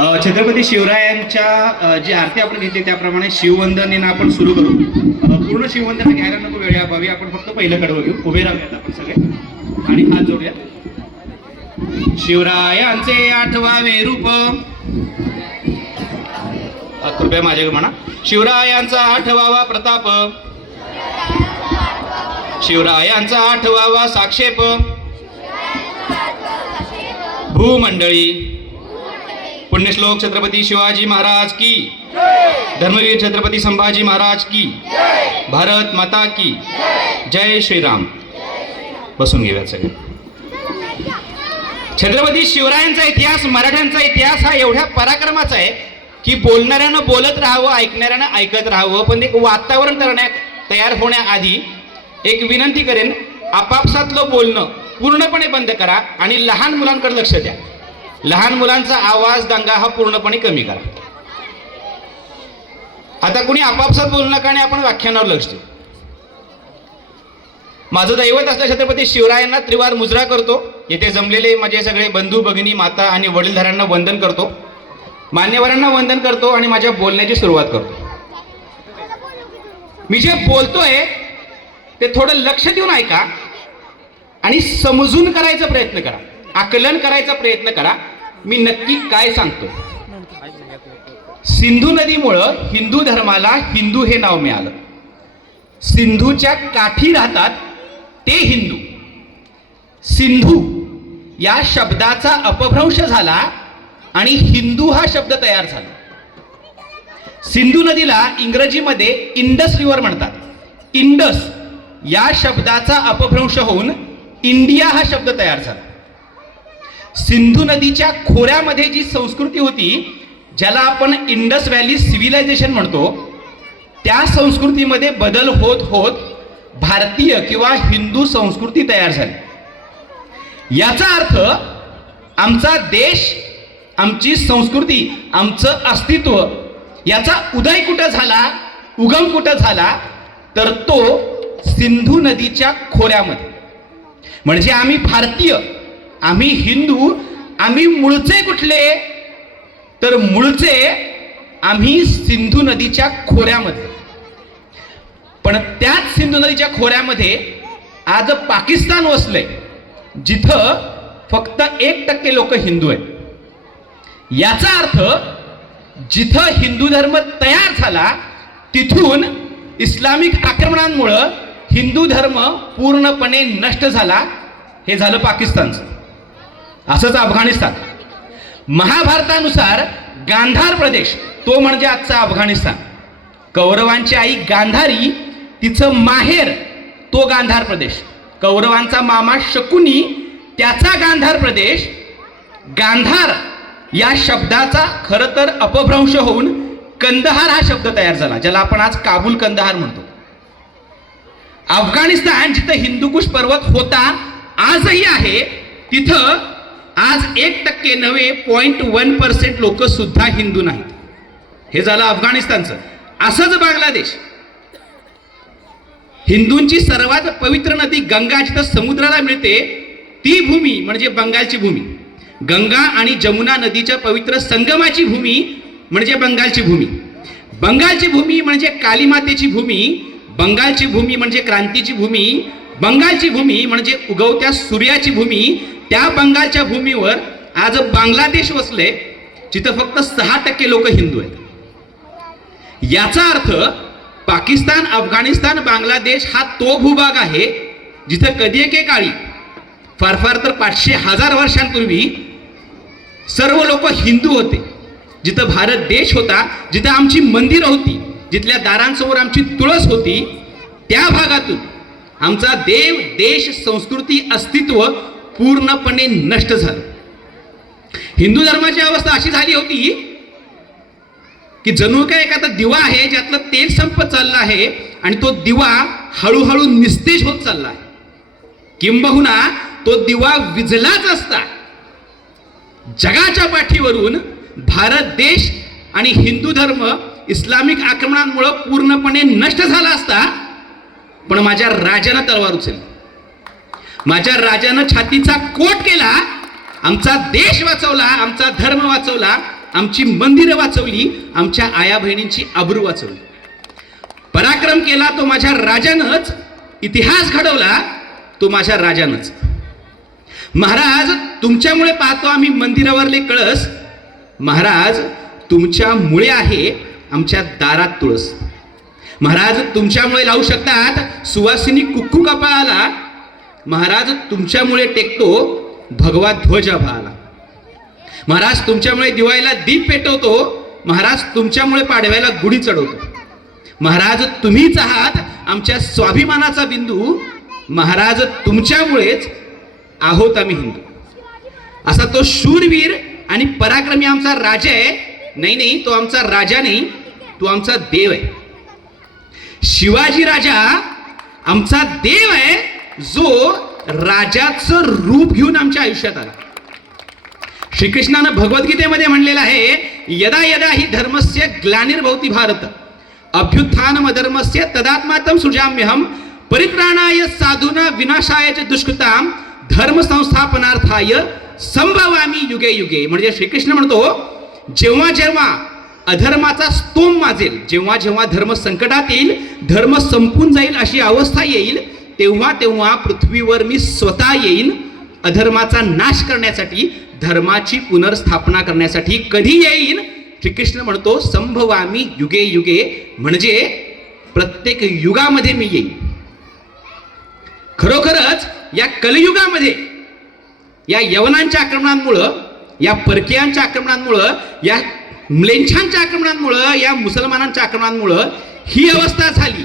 छत्रपती शिवरायांच्या जी आरती आपण घेतली त्याप्रमाणे शिववंदनेनं आपण सुरू करू. पूर्ण शिववंदन घ्यायला नको वेळेअभावी, आपण फक्त पहिलं कडवं घेऊ. उभे राहूयात आपण सगळे आणि हात जोडूया. शिवरायांचे आठवावे रूप, कृपया माझ्याकडे म्हणा. शिवरायांचा आठवावा प्रताप, शिवरायांचा आठवावा साक्षेप, भूमंडळी. पुण्यश्लोक छत्रपती शिवाजी महाराज की, धर्मवीर छत्रपती संभाजी महाराज की, भारत माता की जय श्रीराम. बसून घेऊयात सगळे. छत्रपती शिवरायांचा इतिहास, मराठ्यांचा इतिहास हा एवढ्या पराक्रमाचा आहे की बोलणाऱ्यानं बोलत राहावं, ऐकणाऱ्यानं ऐकत राहावं. पण एक वातावरण तयार होण्याआधी एक विनंती करेन, आपापसातलं बोलणं पूर्णपणे बंद करा आणि लहान मुलांकडे लक्ष द्या. लहान मुलांचा आवाज दंगा हा पूर्णपणे कमी करा. आता कुणी आपापसात बोलू नका आणि आपण व्याख्यानावर लक्ष देऊ. माझं दैवत असल्या छत्रपती शिवरायांना त्रिवार मुजरा करतो. येथे जमलेले माझे सगळे बंधू भगिनी, माता आणि वडीलधाऱ्यांना वंदन करतो, मान्यवरांना वंदन करतो आणि माझ्या बोलण्याची सुरुवात करतो. मी जे बोलतोय ते थोडं लक्ष देऊन ऐका आणि समजून करायचा प्रयत्न करा, आकलन करायचा प्रयत्न करा. मी नक्की काय सांगतो. सिंधू नदीमुळं हिंदू धर्माला हिंदू हे नाव मिळालं. सिंधूच्या काठी राहतात ते हिंदू. सिंधू या शब्दाचा अपभ्रंश झाला आणि हिंदू हा शब्द तयार झाला. सिंधू नदीला इंग्रजीमध्ये इंडस रिव्हर म्हणतात. इंडस या शब्दाचा अपभ्रंश होऊन इंडिया हा शब्द तयार झाला. सिंधू नदीच्या खोऱ्यामध्ये जी संस्कृती होती, ज्याला आपण इंडस व्हॅली सिव्हिलायझेशन म्हणतो, त्या संस्कृतीमध्ये बदल होत होत भारतीय किंवा हिंदू संस्कृती तयार झाली. याचा अर्थ आमचा देश, आमची संस्कृती, आमचं अस्तित्व याचा उदय कुठं झाला, उगम कुठं झाला, तर तो सिंधू नदीच्या खोऱ्यामध्ये. म्हणजे आम्ही भारतीय, आम्ही हिंदू, आम्ही मूळचे कुठले, तर मूळचे आम्ही सिंधू नदीच्या खोऱ्यामध्ये. पण त्याच सिंधू नदीच्या खोऱ्यामध्ये आज पाकिस्तान वसलंय, जिथं फक्त 1% लोक हिंदू आहेत. याचा अर्थ जिथं हिंदू धर्म तयार झाला तिथून इस्लामिक आक्रमणांमुळं हिंदू धर्म पूर्णपणे नष्ट झाला. हे झालं पाकिस्तानचं. असंच अफगाणिस्तान. महाभारतानुसार गांधार प्रदेश तो म्हणजे आजचा अफगाणिस्तान. कौरवांची आई गांधारी, तिचं माहेर तो गांधार प्रदेश. कौरवांचा मामा शकुनी, त्याचा गांधार प्रदेश. गांधार या शब्दाचा खरं तर अपभ्रंश होऊन कंदहार हा शब्द तयार झाला, ज्याला आपण आज काबूल कंदहार म्हणतो. अफगाणिस्तान जिथं हिंदुकुश पर्वत होता, आजही आहे, तिथं आज 1% नव्हे 0.1% लोक सुद्धा हिंदू नाहीत. हे झालं अफगाणिस्तानचं. असंच बांगलादेश. हिंदूंची सर्वात पवित्र नदी गंगा जिथं समुद्राला मिळते, ती भूमी म्हणजे बंगालची भूमी. गंगा आणि जमुना नदीच्या पवित्र संगमाची भूमी म्हणजे बंगालची भूमी. बंगालची भूमी म्हणजे कालीमातेची भूमी. बंगालची भूमी म्हणजे क्रांतीची भूमी. बंगालची भूमी म्हणजे उगवत्या सूर्याची भूमी. त्या बंगालच्या भूमीवर आज बांगलादेश वसले, जिथं फक्त 6% लोक हिंदू आहेत. याचा अर्थ पाकिस्तान, अफगाणिस्तान, बांगलादेश हा तो भूभाग आहे जिथं कधी एकेकाळी, फार फार तर 500,000 वर्षांपूर्वी सर्व लोक हिंदू होते. जिथं भारत देश होता, जिथं आमची मंदिरं होती, जिथल्या दारांसमोर आमची तुळस होती, त्या भागातून आमचा देव, देश, संस्कृती, अस्तित्व पूर्णपणे नष्ट झालं. हिंदू धर्माची अवस्था अशी झाली होती की जणू काय एखादा दिवा आहे ज्यातलं तेल संपत चाललं आहे आणि तो दिवा हळूहळू निस्तेज होत चालला आहे. किंबहुना तो दिवा विझलाच असता जगाच्या पाठीवरून भारत देश आणि हिंदू धर्म इस्लामिक आक्रमणांमुळे पूर्णपणे नष्ट झाला असता. पण माझ्या राजानं तलवार उचलली, माझ्या राजानं छातीचा कोट केला आमचा देश वाचवला, आमचा धर्म वाचवला, आमची मंदिरं वाचवली, आमच्या आया बहिणींची आबरू वाचवली. पराक्रम केला तो माझ्या राजानंच, इतिहास घडवला तो माझ्या राजानंच. महाराज तुमच्यामुळे पाहतो आम्ही मंदिरावरले कळस. महाराज तुमच्यामुळे आहे आमच्या दारात तुळस. महाराज तुमच्यामुळे लावू शकतात सुवासिनी कुक्कू कपाळाला. महाराज तुमच्यामुळे टेकतो भगवा ध्वज आभाळाला. महाराज तुमच्यामुळे दिवाळीला दीप पेटवतो. महाराज तुमच्यामुळे पाडव्याला गुढी चढवतो. महाराज तुम्हीच आहात आमच्या स्वाभिमानाचा बिंदू. महाराज तुमच्यामुळेच आहोत आम्ही हिंदू. असा तो शूरवीर आणि पराक्रमी आमचा राजा आहे. नाही, तो आमचा राजा नाही, तो आमचा देव आहे. शिवाजी राजा आमचा देव आहे, जो राजाचं रूप घेऊन आमच्या आयुष्यात आला. श्रीकृष्णानं भगवद्गीतेमध्ये म्हणलेलं आहे, यदा यदा हि धर्मस्य ग्लानिर्भवति भारत अभ्युत्थानमधर्मस्य तदात्मानं सृजाम्यहम् परित्राणाय साधूना विनाशाय च दुष्कृताम् धर्म संस्थापनार्थाय संभवामी युगे युगे. म्हणजे श्रीकृष्ण म्हणतो, जेव्हा जेव्हा अधर्माचा स्तोम माजेल, जेव्हा जेव्हा धर्म संकटात येईल, धर्म संपून जाईल अशी अवस्था येईल, तेव्हा तेव्हा पृथ्वीवर मी स्वतः येईन अधर्माचा नाश करण्यासाठी, धर्माची पुनर्स्थापना करण्यासाठी. कधी येईन? श्रीकृष्ण म्हणतो संभवामी युगे युगे, म्हणजे प्रत्येक युगामध्ये मी येईन. खरोखरच या कलियुगामध्ये या यवनांच्या आक्रमणांमुळं, या परकीयांच्या आक्रमणांमुळं, या म्लेच्छांच्या आक्रमणांमुळं, या मुसलमानांच्या आक्रमणांमुळं ही अवस्था झाली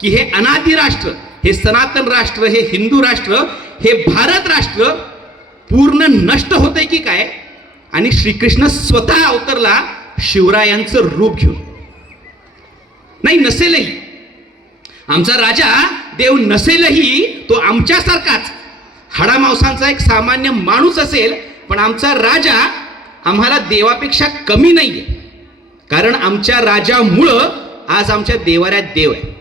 की हे अनादी राष्ट्र, हे सनातन राष्ट्र, हे हिंदू राष्ट्र, हे भारत राष्ट्र पूर्ण नष्ट होतंय की काय. आणि श्रीकृष्ण स्वतः अवतरला शिवरायांचं रूप घेऊन. नाही, नसेलही आमचा राजा देव नसेलही तो आमच्यासारखाच हाडामांसाचा एक सामान्य माणूस असेल, पण आमचा राजा आम्हाला देवापेक्षा कमी नाहीये. कारण आमच्या राजामुळं आज आमच्या देवाऱ्यात देव आहे.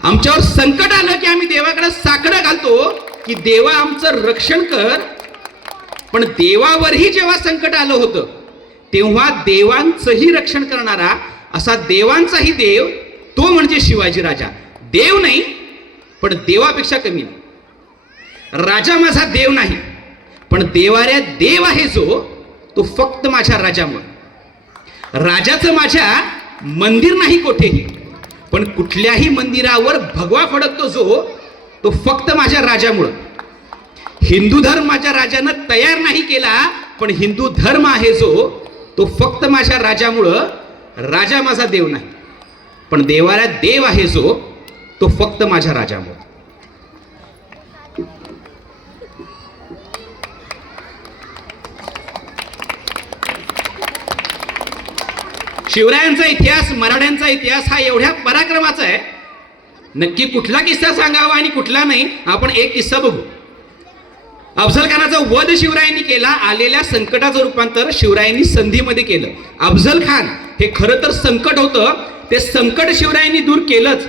आमच्यावर संकट आलं की आम्ही देवाकडे साकडं घालतो की देवा आमचं रक्षण कर. पण देवावरही जेव्हा संकट आलं होतं तेव्हा देवांचंही रक्षण करणारा असा देवांचाही देव तो म्हणजे शिवाजी राजा. देव नाही, पण देवापेक्षा कमी नाही. राजा माझा देव नाही, पण देवाऱ्यात देव आहे जो, तो फक्त माझ्या राजामुळे. राजाचं माझ्या मंदिर नाही कोठेही, पण कुठल्याही मंदिरावर भगवा फडकतो जो, तो फक्त माझ्या राजामुळं. हिंदू धर्म माझ्या राजानं तयार नाही केला, पण हिंदू धर्म आहे जो, तो फक्त माझ्या राजामुळं. राजा माझा देव नाही, पण देवाऱ्यात देव आहे जो, तो फक्त माझ्या राजामुळं. शिवरायांचा इतिहास, मराठ्यांचा इतिहास हा एवढ्या पराक्रमाचा आहे. नक्की कुठला किस्सा सांगावा आणि कुठला नाही, आपण एक किस्सा बघू. अफझल खानाचा वध शिवरायांनी केला. आलेल्या संकटाचं रूपांतर शिवरायांनी संधीमध्ये केलं. अफझल खान हे खरं तर संकट होतं, ते संकट शिवरायांनी दूर केलंच.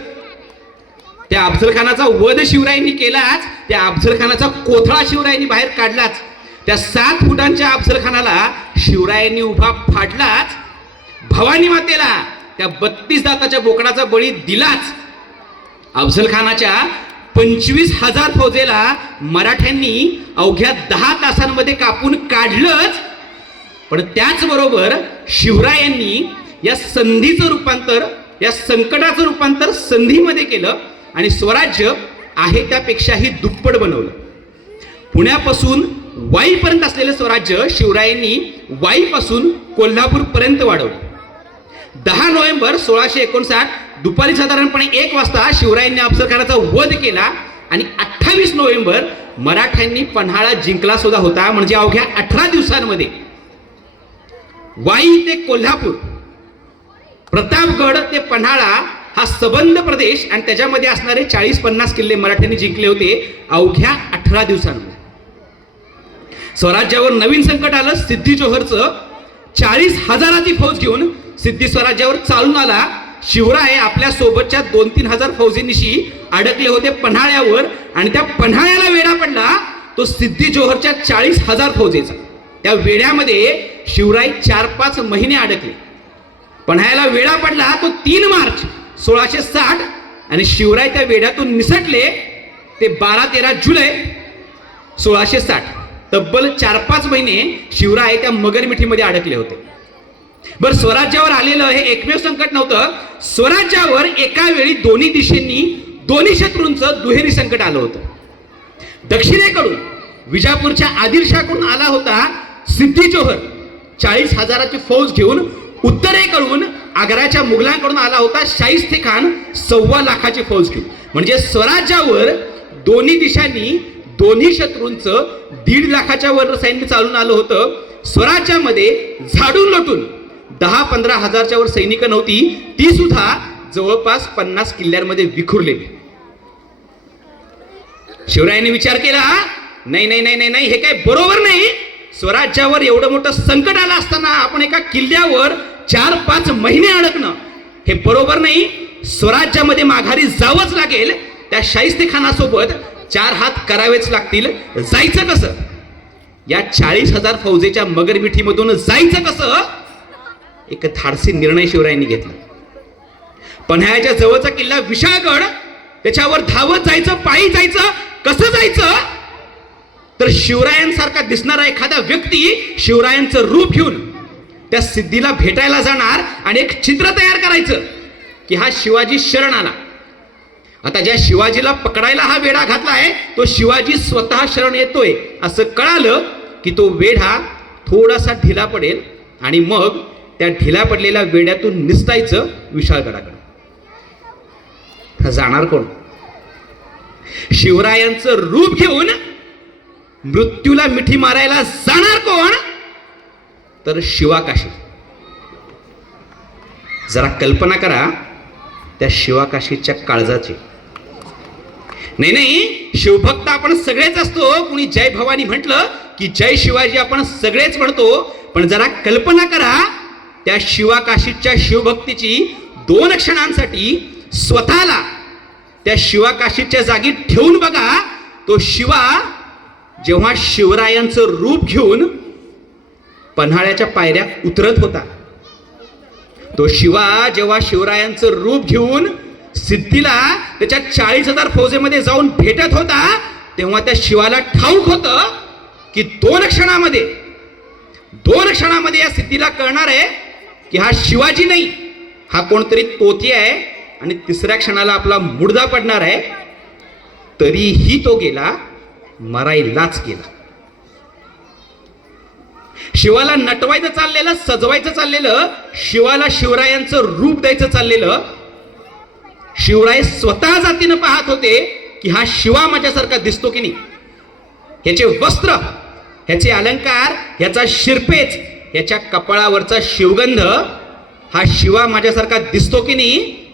त्या अफझल खानाचा वध शिवरायांनी केलाच, त्या अफझल खानाचा कोथळा शिवरायांनी बाहेर काढलाच. त्या 7 फुटांच्या अफझल खानाला शिवरायांनी उभा फाडलाच. भवानी मातेला त्या 32 दाताच्या बोकडाचा बळी दिलाच. अफझल खानाच्या 25,000 फौजेला मराठ्यांनी अवघ्या 10 तासांमध्ये कापून काढलंच. पण त्याचबरोबर शिवरायांनी या संधीचं रूपांतर, या संकटाचं रूपांतर संधीमध्ये केलं आणि स्वराज्य आहे त्यापेक्षाही दुप्पट बनवलं. पुण्यापासून वाईपर्यंत असलेलं स्वराज्य शिवरायांनी वाईपासून कोल्हापूरपर्यंत वाढवलं. 10 नोव्हेंबर 1659 दुपारी साधारणपणे 1 वाजता शिवरायांनी अफझल खानाचा वध केला आणि 28 नोव्हेंबर मराठ्यांनी पन्हाळा जिंकला सुद्धा होता. म्हणजे अवघ्या 18 दिवसांमध्ये वाई ते कोल्हापूर, प्रतापगड ते पन्हाळा हा सबंध प्रदेश आणि त्याच्यामध्ये असणारे 40-50 किल्ले मराठ्यांनी जिंकले होते अवघ्या 18 दिवसांमध्ये. स्वराज्यावर नवीन संकट आलं. सिद्धी जोहरचं 40,000ची फौज घेऊन सिद्धी स्वराज्यावर चालून आला. शिवराय आपल्या सोबतच्या 2-3 हजार फौजींनीशी अडकले होते पन्हाळ्यावर आणि त्या पन्हाळ्याला वेढा पडला तो सिद्धी जोहरच्या 40,000 फौजेचा. त्या वेढ्यामध्ये शिवराय 4-5 महिने अडकले. पन्हाळ्याला वेढा पडला तो 3 मार्च 1660 आणि शिवराय त्या वेढ्यातून निसटले ते 12-13 जुलै 1660. तब्बल 4-5 महिने शिवराय त्या मगरमिठीमध्ये अडकले होते. बर, स्वराज्यावर आलेलं हे एकमेव संकट नव्हतं. स्वराज्यावर एका वेळी दोन्ही दिशेंनी दोन्ही शत्रूंचं दुहेरी संकट आलं होतं. दक्षिणेकडून विजापूरच्या आदिलशाहकडून आला होता सिद्धी जोहर 40,000ची फौज घेऊन. उत्तरेकडून आग्र्याच्या मुघलांकडून आला होता शाहिस्ते खान 1.25 लाखाची फौज घेऊन. म्हणजे स्वराज्यावर दोन्ही दिशांनी दोन्ही शत्रूंचं 1.5 लाखाच्या वर सैन्य चालून आलं होतं. स्वराज्यामध्ये झाडून लोटून 10-15 हजारच्या वर सैनिक नव्हती, ती सुद्धा जवळपास 50 किल्ल्यांमध्ये विखुरलेली. शिवरायांनी विचार केला, नाही नाही नाही नाही नाही, हे काय बरोबर नाही. स्वराज्यावर एवढं मोठं संकट आलं असताना आपण एका किल्ल्यावर 4-5 महिने अडकणं हे बरोबर नाही. स्वराज्यामध्ये माघारी जावंच लागेल. त्या शाहिस्ते खानासोबत 4 हात करावेच लागतील. जायचं कसं? या 40,000 फौजेच्या मगरमिठीमधून जायचं कसं? एक धाडसी निर्णय शिवरायांनी घेतला. पन्हाळ्याच्या जवळचा किल्ला विशाळगड, त्याच्यावर धावत जायचं, पायी जायचं. कसं जायचं? तर शिवरायांसारखा दिसणारा एखादा व्यक्ती शिवरायांचं रूप घेऊन त्या सिद्धीला भेटायला जाणार आणि एक चित्र तयार करायचं की हा शिवाजी शरण आला. आता ज्या शिवाजीला पकडायला हा वेढा घातलाय तो शिवाजी स्वतः शरण येतोय असं कळालं की तो वेढा थोडासा ढिला पडेल आणि मग त्या ढिला पडलेल्या वेढ्यातून निसटायचं विशाळगडाकडे. जाणार कोण? शिवरायांचं रूप घेऊन मृत्यूला मिठी मारायला जाणार कोण? तर शिवाकाशी. जरा कल्पना करा त्या शिवाकाशीच्या काळजाची. नाही नाही, शिवभक्त आपण सगळेच असतो. कुणी जय भवानी म्हटलं की जय शिवाजी आपण सगळेच म्हणतो. पण जरा कल्पना करा त्या शिवाकाशीच्या शिवभक्तीची 2 क्षणांसाठी स्वतःला त्या शिवाकाशीच्या जागी ठेवून बघा. तो शिवा जेव्हा शिवरायांचं रूप घेऊन पन्हाळ्याच्या पायऱ्या उतरत होता, तो शिवा जेव्हा शिवरायांचं रूप घेऊन सिद्धीला त्याच्या 40,000 फौजेमध्ये जाऊन भेटत होता, तेव्हा त्या शिवाला ठाऊक होतं की 2 क्षणामध्ये या सिद्धीला कळणार आहे की हा शिवाजी नाही, हा कोणतरी तोती आहे. आणि 3ऱ्या क्षणाला आपला मुडदा पडणार आहे. तरीही तो गेला, मरायलाच गेला. शिवाला नटवायचं चाललेलं, सजवायचं चाललेलं, शिवाला शिवरायांचं रूप द्यायचं चाललेलं. शिवराय स्वतः जातीनं पाहत होते की हा शिवा माझ्यासारखा दिसतो की नाही. ह्याचे वस्त्र, ह्याचे अलंकार, ह्याचा शिरपेच, ह्याच्या कपाळावरचा शिवगंध, हा शिवा माझ्यासारखा दिसतो की नाही.